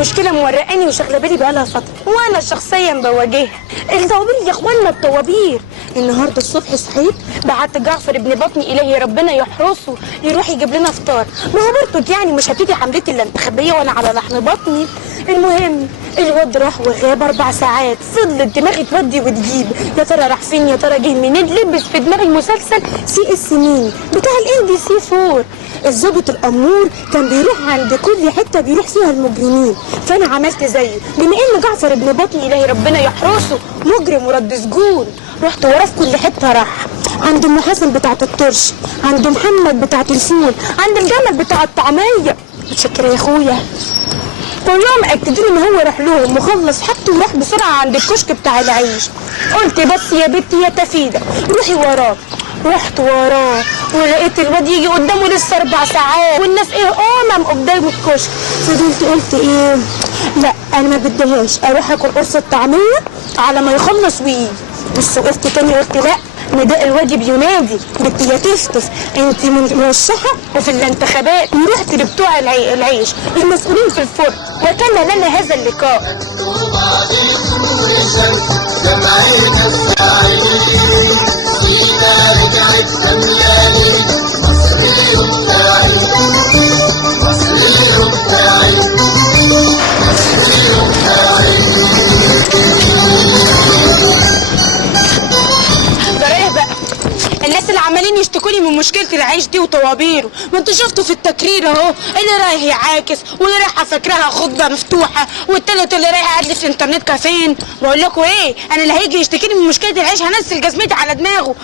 مشكله مورقاني وشغله بالي بقالها فتره، وانا شخصيا بواجهها. الطوابير يا اخوانا، الطوابير. النهارده الصبح صحيت بعت جعفر ابن بطني الهي ربنا يحرسه يروح يجيب لنا فطار. ما هو برضك يعني مش هتيجي حملتي الانتخابيه وانا على لحم بطني. المهم الواد راح وغاب 4 ساعات، فضلت دماغي تودي وتجيب، يا ترى راح فين، يا ترى جه منين. لبس في دماغي مسلسل سي اس مين بتاع الام بي سي 4. الظابط الامور كان بيروح عند كل حته بيروح فيها المجرمين، فانا عملت زيه، بما ان جعفر ابن بطني الهي ربنا يحرسه مجرم ورد سجون، رحت وراه في كل حته. راح عند ام حسن بتاعه الطرش، عند محمد بتاعه الفول، عند الجمل بتاع الطعميه. متشكره يا اخويا. كلهم اكدين ان هو راح لهم وخلص حاجته وراح بسرعه عند الكشك بتاع العيش. قلت بس يا بنتي يا تفيده روحي وراه. رحت وراه ولقيت الواد يجي قدامه لسه 4 ساعات والناس قدام الكشك. فضلت قلت ايه، لا انا ما بديهاش، اروح اكل قرصه طعميه على ما يخلص ويجي. بس وقفت تاني قلت لا، نداء الوادي بينادي، بنتي يا تفتف انت مرشحه وفي الانتخابات. ورحت لبتوع العيش المسؤولين في الفرن وكان لنا هذا اللقاء. الناس اللي عمالين يشتكوني من مشكله العيش دي وطوابيره، ما انتوا شفتوا في التقرير اهو، اللي رايح يعاكس واللي رايحه فاكراها خطبه مفتوحه والتالت اللي رايح قاعد في الانترنت كافين. بقول لكم ايه، انا اللي هيجي يشتكيني من مشكله العيش هنزل جزمتي على دماغه.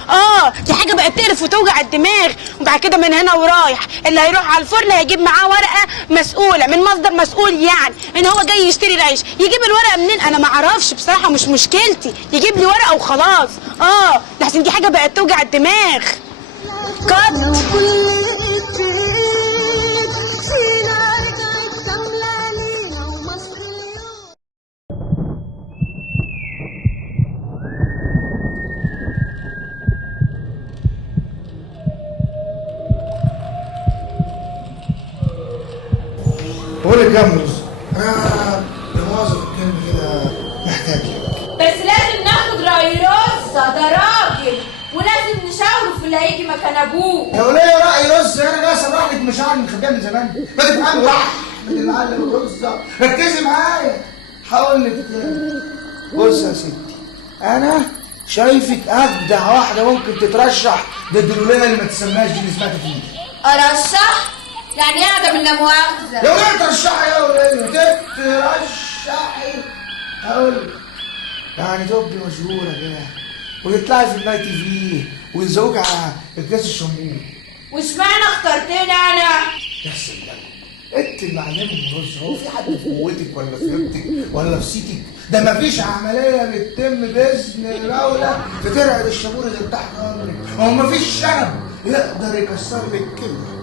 دي حاجه بقت تقرف وتوجع الدماغ. وبعد كده من هنا ورايح اللي هيروح على الفرن هيجيب معاه ورقه مسؤوله من مصدر مسؤول، يعني ان هو جاي يشتري العيش. يجيب الورقه منين انا ما اعرفش بصراحه، مش مشكلتي، يجيب لي ورقه وخلاص. لحسن دي حاجه بقت توجع الدماغ. بقول لك يا مرز، انا بمواظب الكلمه كده محتاج لك. بس لازم ناخد راي رزة، ده راجل ولازم نشاوره في اللي هيجي مكان ابوه. يا وليه راي رز؟ انا جاي اصرح لك مشاعر مخبيه من زمان. ما تفهمي راح من المعلم رزة، ركزي معايا. هقول لك بص يا ستي، انا شايفك اجدع واحده ممكن تترشح ضد الولايه اللي ما تسماش دي اللي سمعت فيه. ارشح؟ يعني قاعده من لا مؤاخذه. يا وليه ترشحي يا وليه ترشحي؟ هقول لك يعني تبقي مشهوره كده وتطلعي في الناي تي في ويزوجك على الكاس الشمبو. واشمعنى اخترتني انا؟ يا سلام، انت المعلمه مرز، هو في حد في قوتك ولا في يبتك ولا في سيتك؟ ده مفيش عمليه بتتم باذن المولى ترعد الشابور اللي تحت امرك، هو مفيش شنب يقدر يكسر لك كده.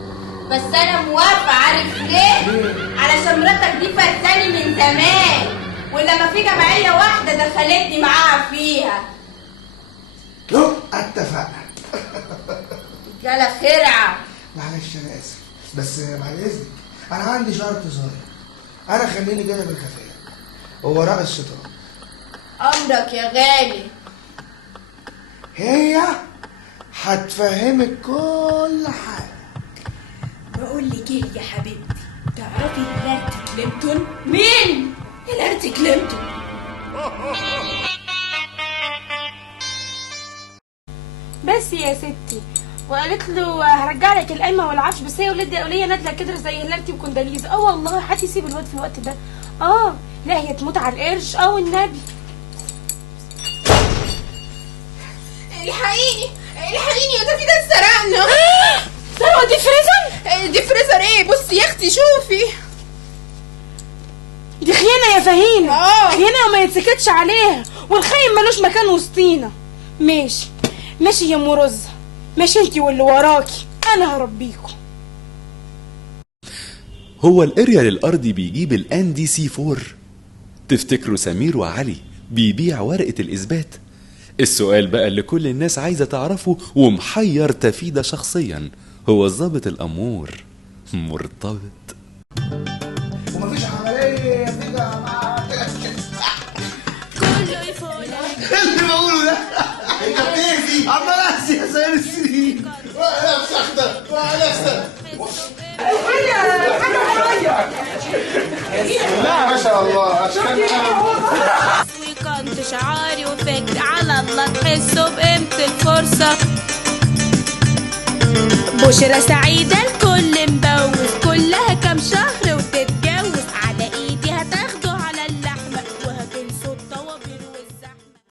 بس انا موافقه، عارف ليه؟ علشان مراتك دي فرساني من زمان، ولما في جمعيه واحده دخلتني معاها فيها. اتفقنا. رجاله خرعه. معلش انا اسف، بس بعد اذنك انا عندي شرط صغير. انا خليني كده بالخفاء ووراء الستار. امرك يا غالي. هي هتفهمك كل حاجه. بقول لك ايه يا حبيبتي، تعرفي هيلاري كلينتون؟ مين؟ هيلاري كلينتون. بس يا ستي، وقالت له هرجع لك القايمه والعفش، بس هي ولاد قوليه نادله كده زي هيلارتي وكونداليزا. والله حد يسيب الواد في الوقت ده؟ لا هي تموت على القرش والنبي. الحقيني يا ده في ده اتسرقنا. ثروه دي فريزر؟ دي فريزر ايه؟ بصي يا اختي شوفي، دي خيانه يا فهيمه. خيانه وما يتسكتش عليها، والخاين ملوش مكان وسطينا. ماشي يا مرزه، ماشي انتي واللي وراكي، انا هربيكم. هو الاريال الارضي بيجيب الان دي سي 4؟ تفتكروا سمير وعلي بيبيع ورقة الاثبات؟ السؤال بقى اللي كل الناس عايزة تعرفه ومحير تفيدة شخصيا، هو الضابط الامور مرتبط؟ ومفيش عمليه اللي بقوله ده انت بتأذي. عمال احسي يا سيد السنين. روح نفسك ده، روح نفسك. لا ما شاء الله وكنت شعاري وفكري على الله تحسوا بقيمة الفرصة. بشرى سعيدة الكل مبوق